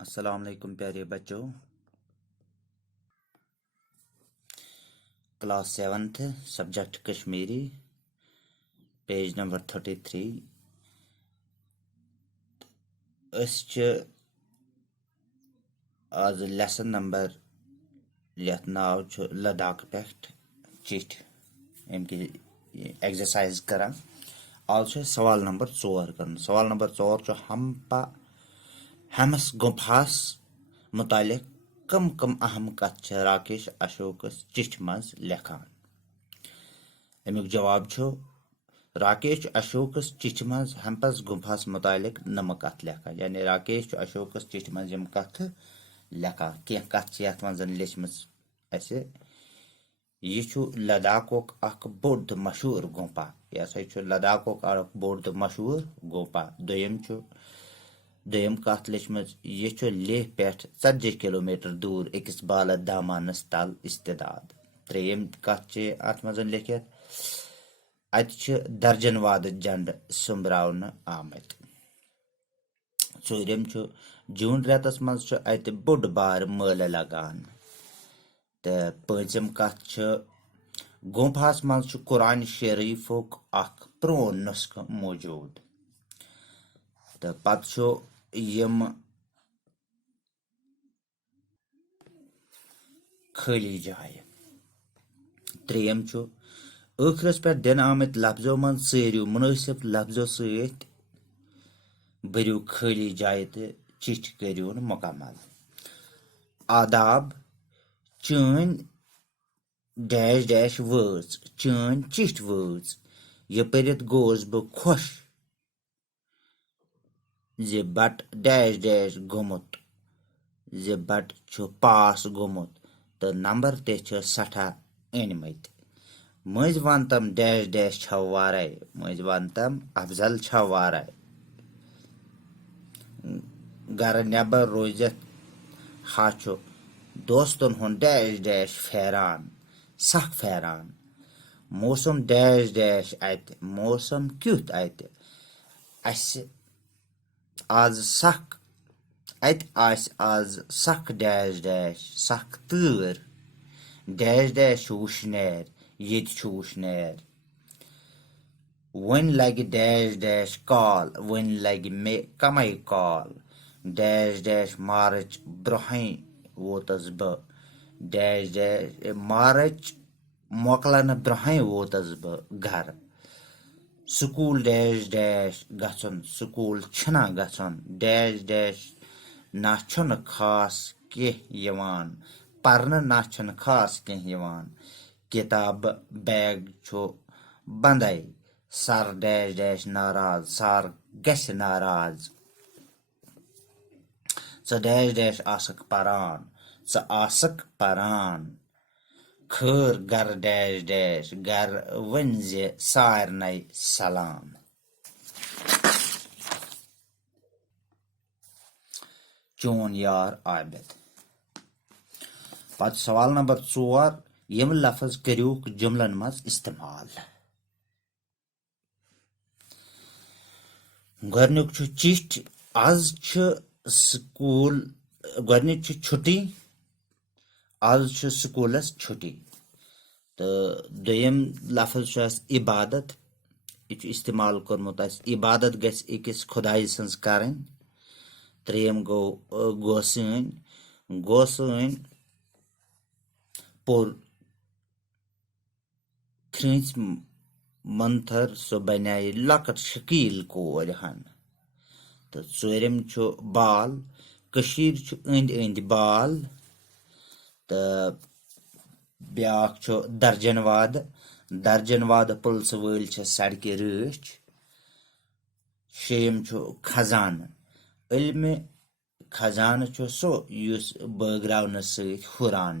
अस्सलाम वालेकुम प्यारे बच्चों। Class 7th subject Kashmiri, page number 33। आज लेसन नंबर यथ नाव लद्दाख पे चिठ अमि एक्सरसाइज करान। आज सवाल नंबर 4 कर। सवाल नंबर 4 हमस गुफास मुतालिक कम कम अहम कथ राकेश अशोक चिठ मज लेखान। अमुक जवाब राकेश अशोक चिठ मज हम्पस गुफास मुतालिक नम कथ लेखान। यानी राकेश अशोक चिठ मज यम कथ लेखान कह कथ यथ मज लेचम। यह लद्दाखुक अख बोड़ मशहूर गुफा। यह हसा लद्दाखुक अख बोड़ मशहूर गुफा। दोयम कथ लेचम यह लेह पे 40 किलोमीटर दूर अकिस बाल दामानस तल इस्तेदाद। त्रेयम कथ अत मज लिखित अत दर्जन वाद झंड सुम्ब्रावन आमत। चूरम जून रेतस मज अत बोड़ बार मेला लगान। तो पम कथ गुफास मज कुरान शरीफुक अख प्रोन नुस्ख मौजूद। तो पत यम खाली जाय। त्रेयम आखिरस पे दिन आमत लफ्जों मन सारियों मुनासिब लफ्जों सत भरियो खाली जाय तो चिठ करियोन मुकम्मल। आदाब चन डैश डैश वज चन चिठ वज। यह परित गोस बह खुश जे बट डैश डैश गोमुत जे बट पास गोमुत तो नंबर ते सठा अनमत। मज वन तम डैश डैश छव वाराय मज वन तम अफजल छव वाराय। गर नबर रोजत हा दोस्तन हुन डैश डैश फैरान सख फैरान। मौसम डैश डैश अत मौसम क्युत अत आज सख अत आज सख डैश डैश सख तर डैश डैश वुशनैर ये वुशनैर। वन लगे डैश डैश कॉल वन लगे मे कमई कॉल डैश डैश मार्च ब्रोह वोतस बह डैश डैश मार्च मोकलन ब्रोह वोतस बह घर। स्कूल डैश डैश गसन स्कूल छना गसन डैश डैश ना छन खास कह यवान परन ना छन खास कह यवान। किताब बैग बंदे सर डैश डैश नाराज सर गस नाराज। च डैश डैश आसक परान च आसक परान। खर गर डैश डैश गर वन सारनै सलाम। चोन यार आबिद। पत सवाल नंबर 4 यम लफ्ज करूक जुमलन मज इस्तेमाल। गरनुक चिठ आज स्कूल गरनुक छुट्टी आज स्कूलस छुट्टी। तो दोयम लफ्ज इबादत यह इस्तेमाल कर्मुत इबादत गस अकिस खुदाई सन्स करन। त्रेयम गोसन पोर थ्रिंच मंथर सो बनाय लकट शकील कोर हन। तो चूरम बाल कशीर अंद अंद बाल। तो ब्याख दर्जनवाद दर्जनवाद पुलिस वल सड़क रच। शेम खजान इल्म खजान सो युस बगरावन सत हुरान।